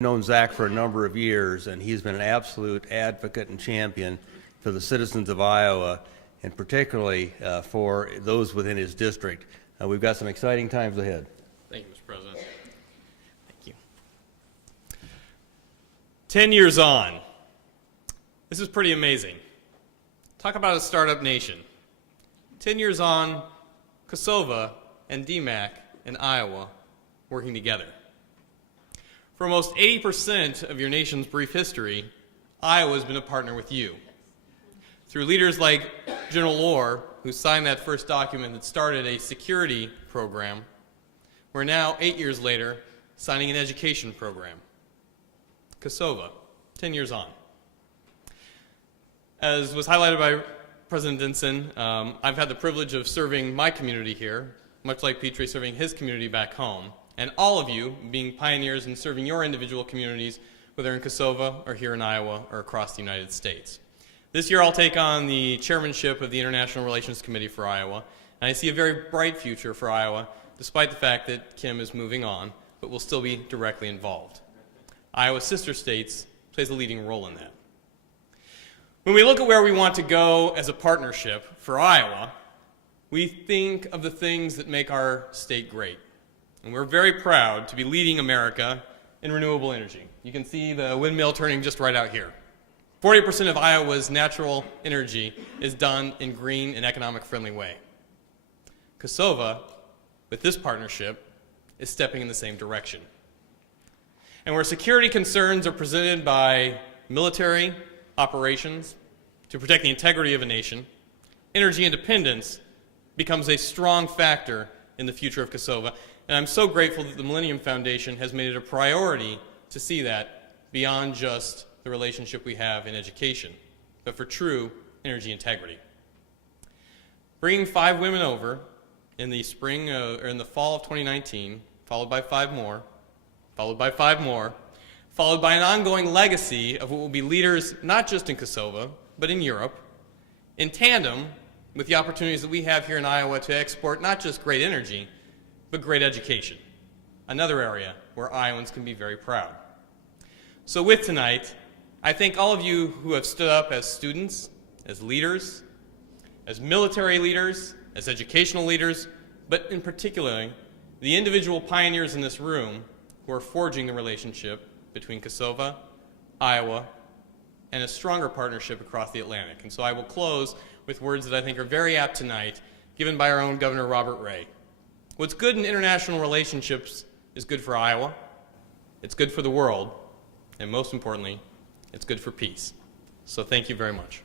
known Zach for a number of years, and he's been an absolute advocate and champion for the citizens of Iowa, and particularly for those within his district. We've got some exciting times ahead. Thank you, Mr. President. Thank you. 10 years on. This is pretty amazing. Talk about a startup nation. 10 years on, Kosovo and DMACC in Iowa working together. For almost 80% of your nation's brief history, Iowa has been a partner with you. Through leaders like General Lohr, who signed that first document that started a security program, we're now, 8 years later, signing an education program. Kosovo, 10 years on. As was highlighted by President Nunn, I've had the privilege of serving my community here, much like Petrie serving his community back home, and all of you being pioneers in serving your individual communities, whether in Kosovo or here in Iowa or across the United States. This year I'll take on the chairmanship of the International Relations Committee for Iowa, and I see a very bright future for Iowa, despite the fact that Kim is moving on, but will still be directly involved. Iowa's sister states plays a leading role in that. When we look at where we want to go as a partnership for Iowa, we think of the things that make our state great. And we're very proud to be leading America in renewable energy. You can see the windmill turning just right out here. 40% of Iowa's natural energy is done in green and economic friendly way. Kosovo, with this partnership, is stepping in the same direction. And where security concerns are presented by military operations to protect the integrity of a nation, energy independence becomes a strong factor in the future of Kosovo. And I'm so grateful that the Millennium Foundation has made it a priority to see that beyond just the relationship we have in education, but for true energy integrity. Bringing 5 women over in the spring or in the fall of 2019, followed by 5 more, followed by 5 more, followed by an ongoing legacy of what will be leaders not just in Kosovo, but in Europe, in tandem with the opportunities that we have here in Iowa to export not just great energy, but great education, another area where Iowans can be very proud. So with tonight, I thank all of you who have stood up as students, as leaders, as military leaders, as educational leaders, but in particular, the individual pioneers in this room who are forging the relationship between Kosovo, Iowa, and a stronger partnership across the Atlantic. And so I will close with words that I think are very apt tonight, given by our own Governor Robert Ray. What's good in international relationships is good for Iowa, it's good for the world, and most importantly, it's good for peace. So thank you very much.